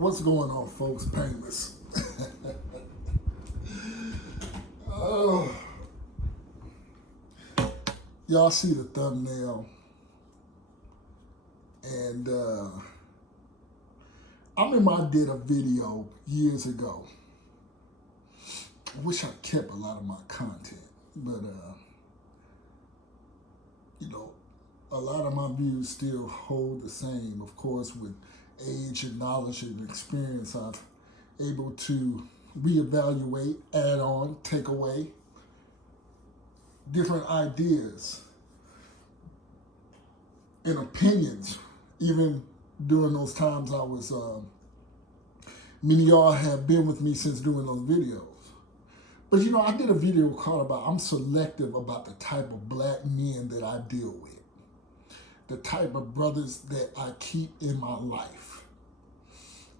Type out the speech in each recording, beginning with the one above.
What's going on, folks? Painless. Oh, y'all see the thumbnail, and I remember I did a video years ago. I wish I kept a lot of my content, but a lot of my views still hold the same. Of course, with age and knowledge and experience, I've able to reevaluate, add on, take away different ideas and opinions. Even during those times I was, many of y'all have been with me since doing those videos. But I did a video called about I'm selective about the type of black men that I deal with, the type of brothers that I keep in my life.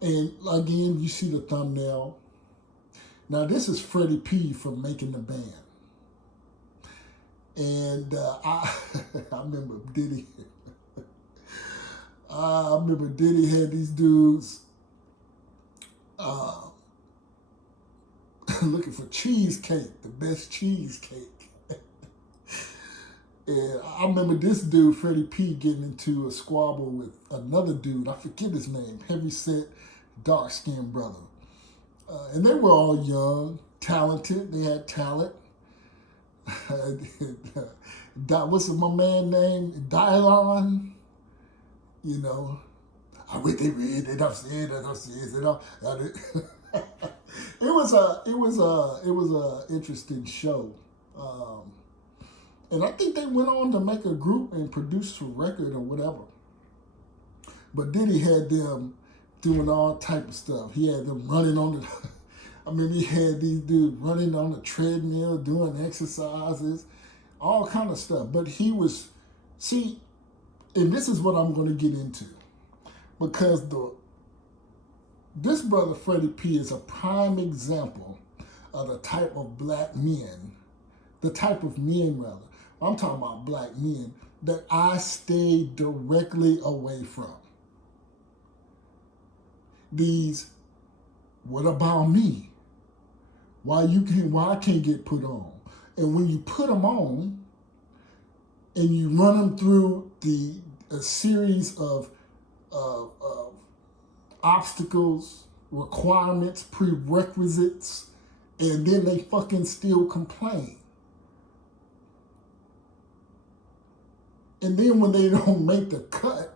And again, you see the thumbnail. Now this is Freddie P from Making the Band. And I remember Diddy. I remember Diddy had these dudes looking for cheesecake, the best cheesecake. And I remember this dude, Freddie P, getting into a squabble with another dude. I forget his name, heavy-set, dark-skinned brother. And they were all young, talented. They had talent. What's my man name? Dylon. I wish they read it upstairs, It was a interesting show. And I think they went on to make a group and produce a record or whatever. But Diddy had them doing all type of stuff. He had them running on the, he had these dudes running on the treadmill, doing exercises, all kind of stuff. But he was, and this is what I'm going to get into. Because this brother, Freddie P, is a prime example of the type of black men, the type of men, rather. I'm talking about black men that I stay directly away from. These, what about me? Why I can't get put on? And when you put them on and you run them through a series of obstacles, requirements, prerequisites, and then they fucking still complain. And then when they don't make the cut,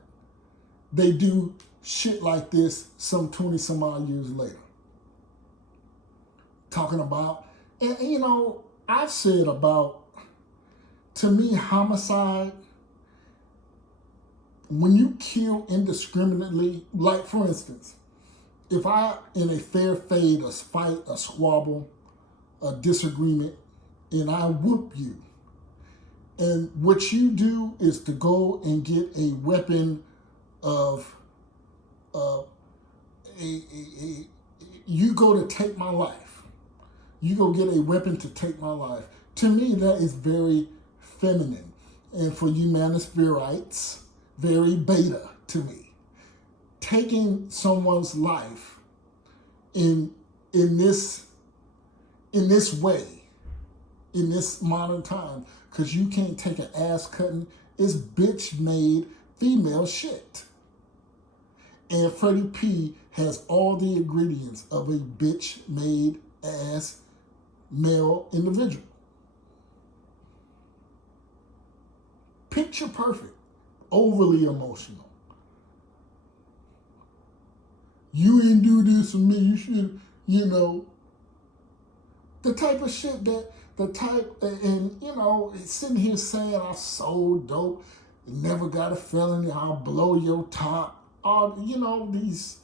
they do shit like this some 20 some odd years later. Talking about, and I've said about, to me, homicide, when you kill indiscriminately, like for instance, if I, in a fair fade, a fight, a squabble, a disagreement, and I whoop you, and what you do is to go and get a weapon of, you go to take my life. You go get a weapon to take my life. To me, that is very feminine. And for you manosphereites, very beta to me. Taking someone's life in this way, in this modern time, because you can't take an ass cutting, is bitch-made female shit. And Freddie P has all the ingredients of a bitch-made ass male individual. Picture perfect. Overly emotional. You didn't do this for me, you should, the type of shit and sitting here saying I'm so dope, never got a felony, I'll blow your top, all, these,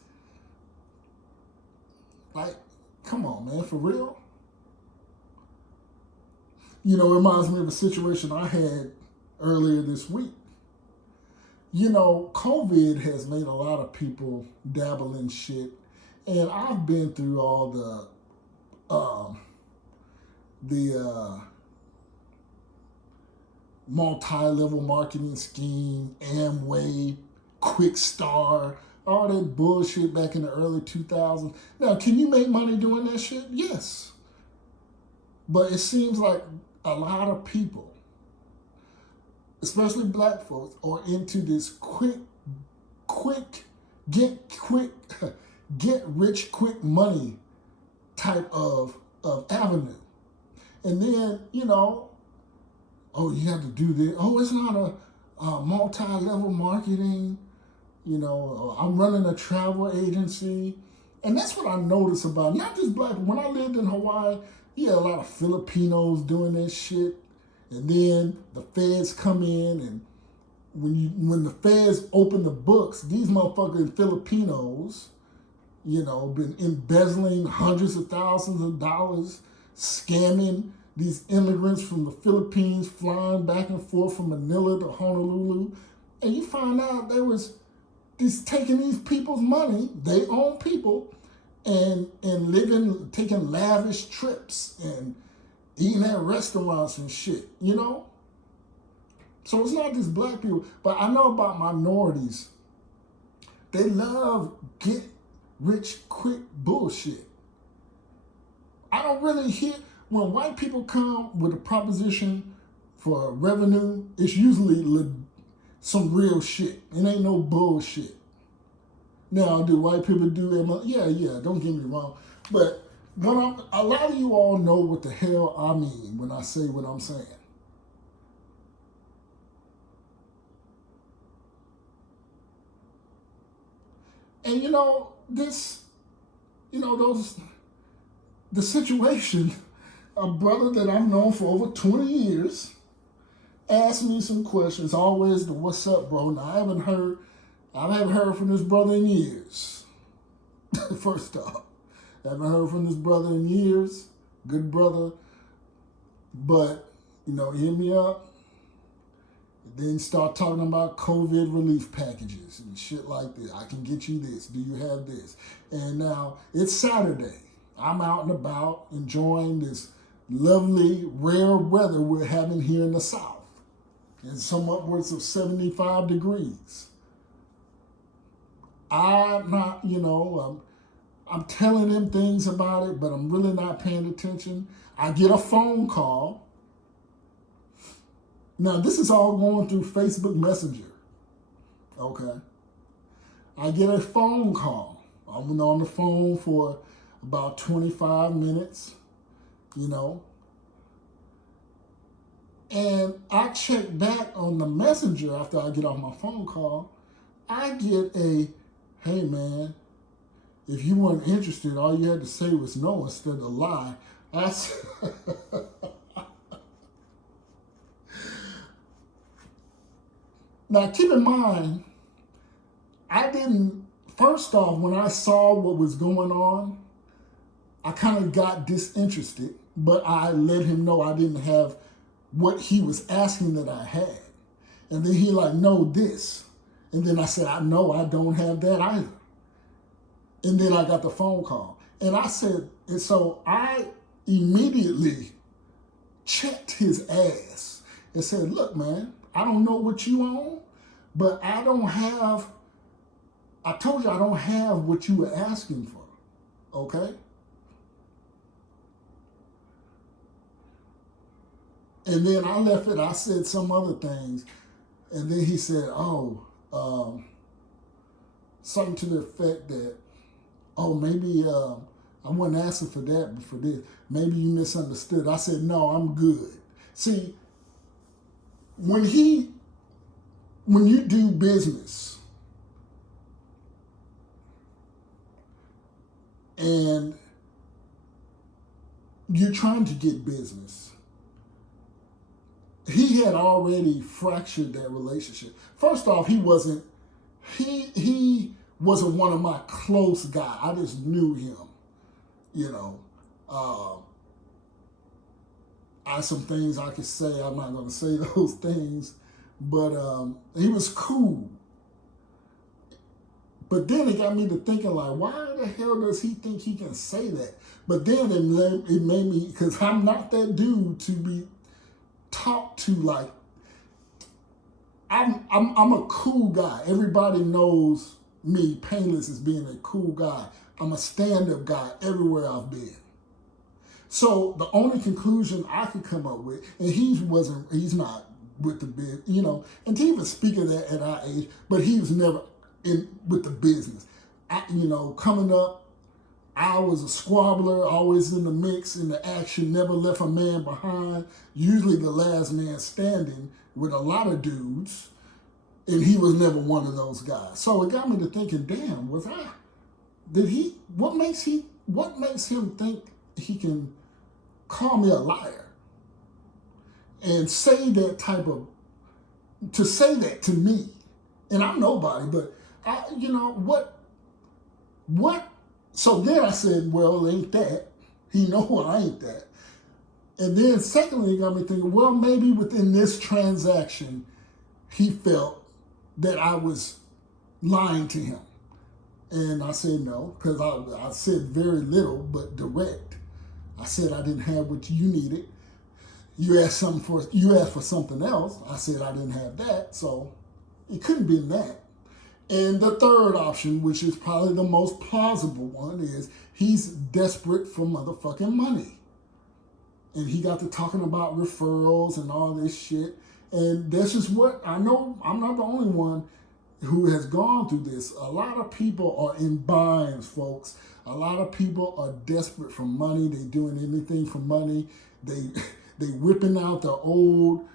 like, come on, man, for real? It reminds me of a situation I had earlier this week. COVID has made a lot of people dabble in shit, and I've been through all the multi-level marketing scheme, Amway, Quick Star, all that bullshit back in the early 2000s. Now, can you make money doing that shit? Yes. But it seems like a lot of people, especially black folks, are into this get rich quick money type of avenue. And then, oh, you have to do this. Oh, it's not a multi-level marketing. I'm running a travel agency. And that's what I notice about not just black people. When I lived in Hawaii, a lot of Filipinos doing that shit. And then the feds come in, and when the feds open the books, these motherfucking Filipinos, been embezzling hundreds of thousands of dollars, scamming these immigrants from the Philippines, flying back and forth from Manila to Honolulu. And you find out they was taking these people's money, they own people, and taking lavish trips and eating at restaurants and shit, So it's not just black people, but I know about minorities. They love get rich quick bullshit. I don't really hear, when white people come with a proposition for revenue, it's usually some real shit. It ain't no bullshit. Now, do white people do that? Yeah, don't get me wrong. But a lot of you all know what the hell I mean when I say what I'm saying. And the situation, a brother that I've known for over 20 years asked me some questions, always the what's up, bro. Now, I haven't heard from this brother in years. First off, I haven't heard from this brother in years. Good brother. But, hit me up. Then start talking about COVID relief packages and shit like this. I can get you this. Do you have this? And now it's Saturday. I'm out and about enjoying this lovely, rare weather we're having here in the South. It's some upwards of 75 degrees. I'm not, I'm telling them things about it, but I'm really not paying attention. I get a phone call. Now, this is all going through Facebook Messenger, okay? I get a phone call. I'm on the phone for about 25 minutes, And I check back on the messenger after I get off my phone call. I get hey man, if you weren't interested, all you had to say was no instead of lie. Now, keep in mind, first off, when I saw what was going on, I kind of got disinterested, but I let him know I didn't have what he was asking that I had. And then he no, this. And then I said, I know I don't have that either. And then I got the phone call. And I said, and so I immediately checked his ass and said, look, man, I don't know what you own, but I told you I don't have what you were asking for, okay? And then I left it, I said some other things, and then he said, something to the effect that, maybe I wasn't asking for that, but for this. Maybe you misunderstood. I said, no, I'm good. See, when you do business and you're trying to get business, he had already fractured that relationship. First off, he wasn't one of my close guys. I just knew him, I have some things I could say. I'm not going to say those things, but he was cool. But then it got me to thinking, why the hell does he think he can say that? But then it made me, because I'm not that dude to be talked to I'm a cool guy. Everybody knows me painless as being a cool guy. I'm a stand-up guy everywhere I've been. So the only conclusion I could come up with, and he's not with the biz, and to even speak of that at our age, but he was never in with the business. Coming up, I was a squabbler, always in the mix, in the action, never left a man behind, usually the last man standing with a lot of dudes, and he was never one of those guys. So it got me to thinking, damn, what makes him think he can call me a liar and say that to me, and I'm nobody, but what? So then I said, well, ain't that? He know I ain't that. And then secondly, it got me thinking, well, maybe within this transaction, he felt that I was lying to him. And I said no, because I said very little, but direct. I said I didn't have what you needed. You asked for something else. I said I didn't have that, so it couldn't be that. And the third option, which is probably the most plausible one, is he's desperate for motherfucking money. And he got to talking about referrals and all this shit. And this is what I know. I'm not the only one who has gone through this. A lot of people are in binds, folks. A lot of people are desperate for money. They doing anything for money. They whipping out the old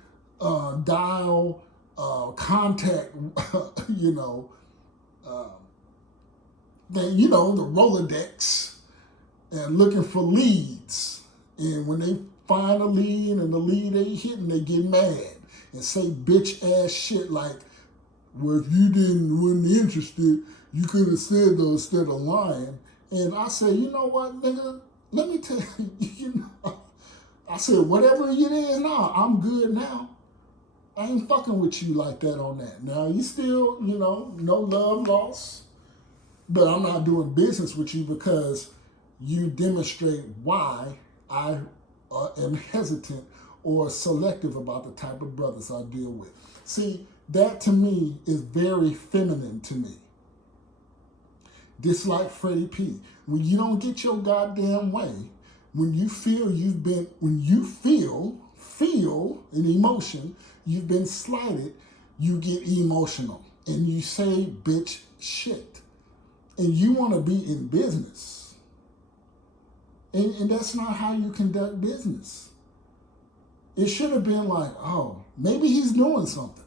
dial contact, the Rolodex, and looking for leads. And when they find a lead and the lead ain't hitting, they get mad and say bitch ass shit like, well, if you wasn't interested, you could have said those instead of lying. And I say, you know what, nigga, let me tell you, I said, whatever it is now, I'm good now. I ain't fucking with you like that on that. Now, you still, no love lost, but I'm not doing business with you because you demonstrate why I am hesitant or selective about the type of brothers I deal with. See, that to me is very feminine to me. Just like Freddie P. When you don't get your goddamn way, when you feel an emotion, you've been slighted, you get emotional and you say bitch shit. And you want to be in business. And that's not how you conduct business. It should have been like, oh, maybe he's doing something.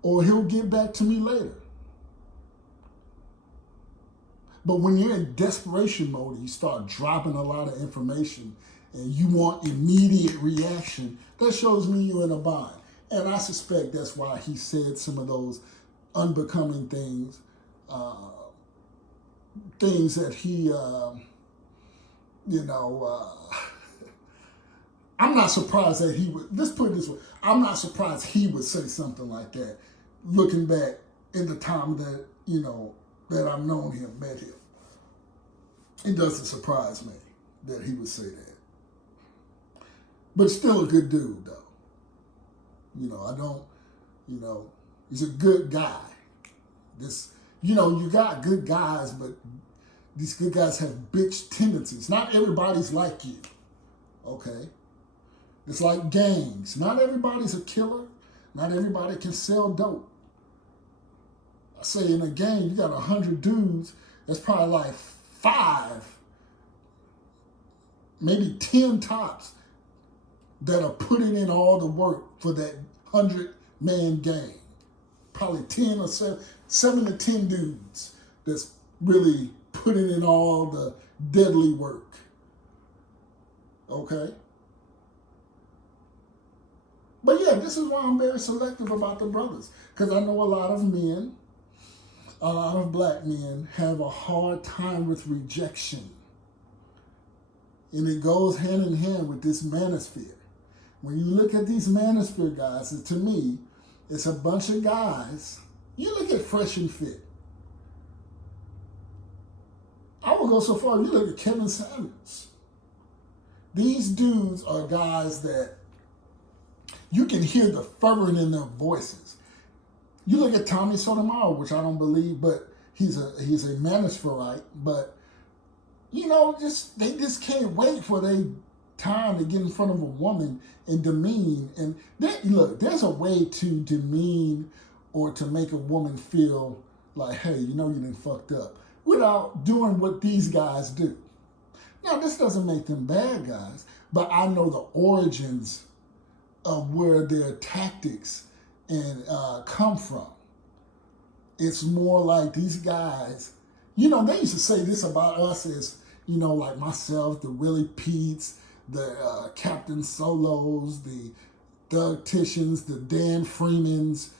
Or he'll get back to me later. But when you're in desperation mode and you start dropping a lot of information and you want immediate reaction, that shows me you're in a bind. And I suspect that's why he said some of those unbecoming things, things that he, I'm not surprised that he would, let's put it this way, I'm not surprised he would say something like that, looking back in the time that, that I've known him, met him. It doesn't surprise me that he would say that. But still a good dude, though. He's a good guy. You got good guys, but these good guys have bitch tendencies. Not everybody's like you, okay? It's like gangs. Not everybody's a killer. Not everybody can sell dope. I say in a gang, you got 100 dudes, that's probably like 5, maybe 10 tops that are putting in all the work for that 100-man gang. Probably 10 or 7 to 10 dudes that's really putting in all the deadly work. Okay? But yeah, this is why I'm very selective about the brothers. Because I know a lot of men, a lot of black men have a hard time with rejection. And it goes hand in hand with this manosphere. When you look at these manosphere guys, to me, it's a bunch of guys. You look at Fresh and Fit. I would go so far, you look at Kevin Samuels. These dudes are guys that you can hear the fervor in their voices. You look at Tommy Sotomayor, which I don't believe, but he's a Manospherite. But just they just can't wait for their time to get in front of a woman and demean. And look, there's a way to demean or to make a woman feel like, hey, you done fucked up, without doing what these guys do. Now, this doesn't make them bad guys, but I know the origins of where their tactics and come from. It's more like these guys, they used to say this about us as, like myself, the Willie Pete's, the Captain Solos, the Doug Tishans, the Dan Freemans,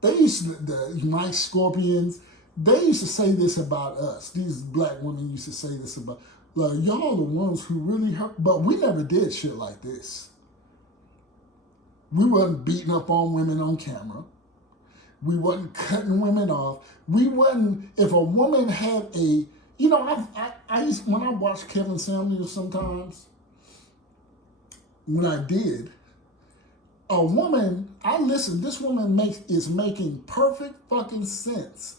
the Mike Scorpions, they used to say this about us. These black women used to say this about, like, y'all the ones who really hurt, but we never did shit like this. We wasn't beating up on women on camera. We wasn't cutting women off. We wasn't, if a woman had a, I used, when I watch Kevin Samuels sometimes, when I did, a woman, this woman is making perfect fucking sense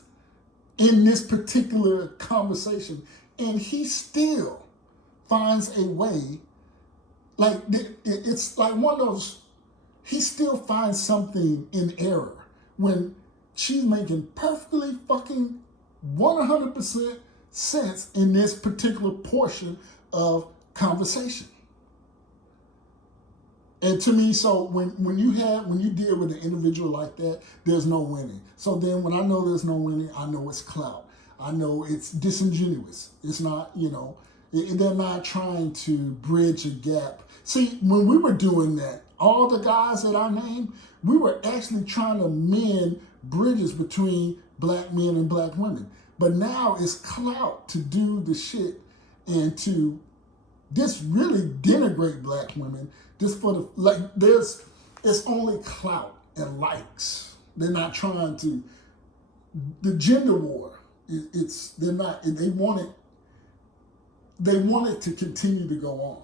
in this particular conversation, and he still finds a way, like, it's like one of those, he still finds something in error when she's making perfectly fucking 100% sense in this particular portion of conversation. And to me, so when you deal with an individual like that, there's no winning. So then when I know there's no winning, I know it's clout. I know it's disingenuous. It's not, they're not trying to bridge a gap. See, when we were doing that, all the guys that I named, we were actually trying to mend bridges between black men and black women. But now it's clout to do the shit and to just really denigrate black women just for it's only clout and likes. They're not trying to, the gender war, they want it to continue to go on.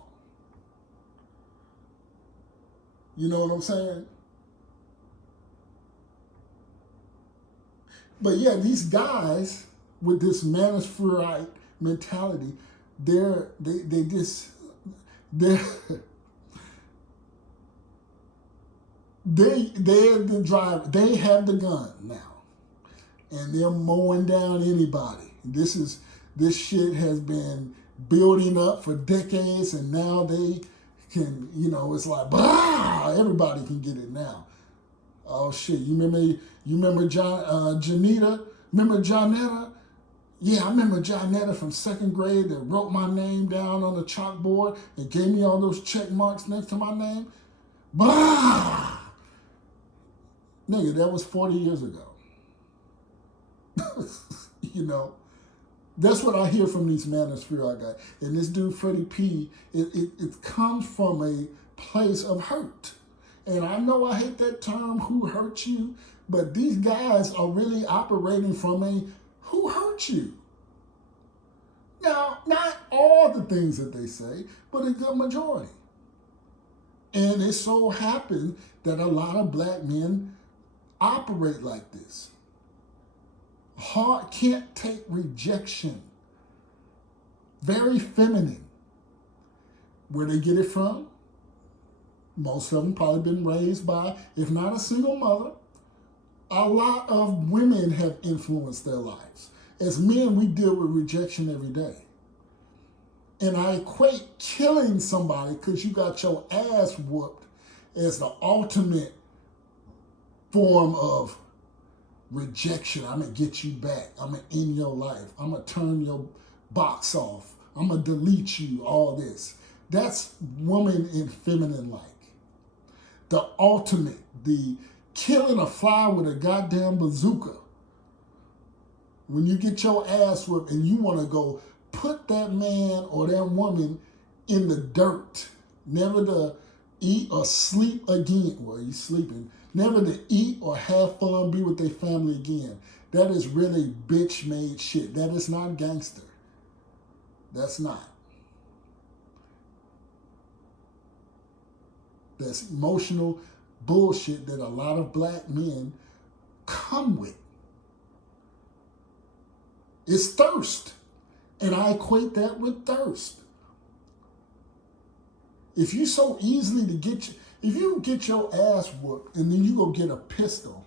You know what I'm saying? But yeah, these guys with this Manospherite mentality, they're the driver. They have the gun now, and they're mowing down anybody. This shit has been building up for decades, and now they can, it's like, bah, everybody can get it now. Oh shit! You remember Janetta? Remember Janetta? Yeah, I remember Janetta from second grade that wrote my name down on the chalkboard and gave me all those check marks next to my name. Bah! Nigga, that was 40 years ago. That's what I hear from these Manosphere guys. And this dude, Freddie P, it comes from a place of hurt. And I know I hate that term, who hurt you, but these guys are really operating from a who hurt you. Now, not all the things that they say, but a good majority. And it so happens that a lot of black men operate like this. Can't take rejection. Very feminine. Where they get it from? Most of them probably been raised by, if not a single mother, a lot of women have influenced their lives. As men, we deal with rejection every day. And I equate killing somebody because you got your ass whooped as the ultimate form of rejection. I'm going to get you back. I'm going to end your life. I'm going to turn your box off. I'm going to delete you, all this. That's woman and feminine like. The ultimate, the killing a fly with a goddamn bazooka. When you get your ass whipped and you want to go put that man or that woman in the dirt, never to eat or sleep again. Well, you sleeping. Never to eat or have fun, be with their family again. That is really bitch-made shit. That is not gangster. That's not. That's emotional bullshit that a lot of black men come with. It's thirst. And I equate that with thirst. If you so easily to get, if you get your ass whooped and then you go get a pistol,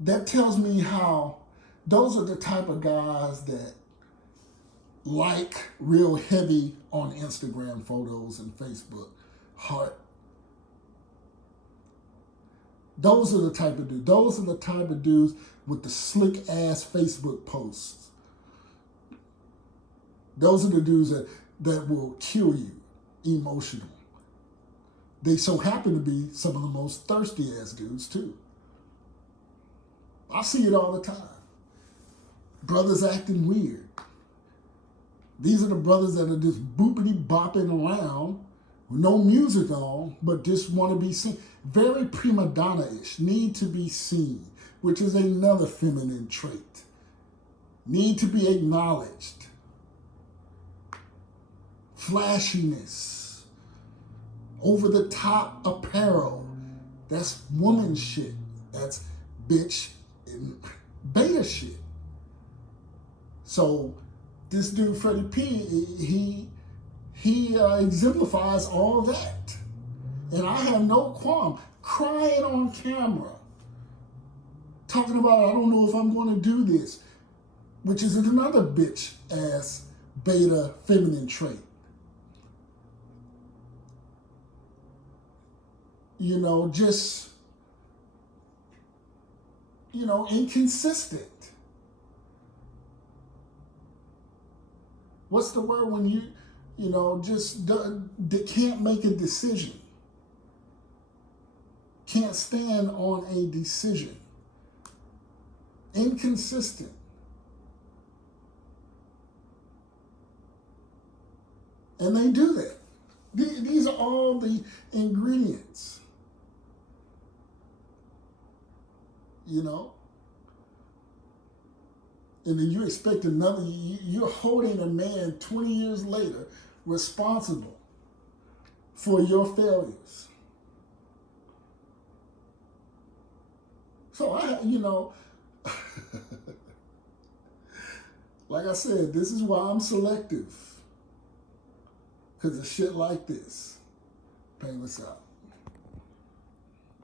that tells me how those are the type of guys that like real heavy on Instagram photos and Facebook heart. Those are the type of dudes. Those are the type of dudes with the slick ass Facebook posts. Those are the dudes that will kill you emotionally. They so happen to be some of the most thirsty ass dudes too. I see it all the time. Brothers acting weird. These are the brothers that are just boopity bopping around with no music on, but just want to be seen. Very prima donna-ish, need to be seen, which is another feminine trait. Need to be acknowledged. Flashiness. Over the top apparel. That's woman shit. That's bitch and beta shit. So this dude, Freddie P, he exemplifies all that. And I have no qualm crying on camera, talking about, I don't know if I'm going to do this, which is another bitch ass beta feminine trait. You know, just, you know, inconsistent. What's the word when you know, just can't make a decision. Can't stand on a decision. Inconsistent. And they do that. These are all the ingredients. You know? And then you expect another, you're holding a man 20 years later responsible for your failures. So you know, like I said, this is why I'm selective. Because of shit like this. Painless out.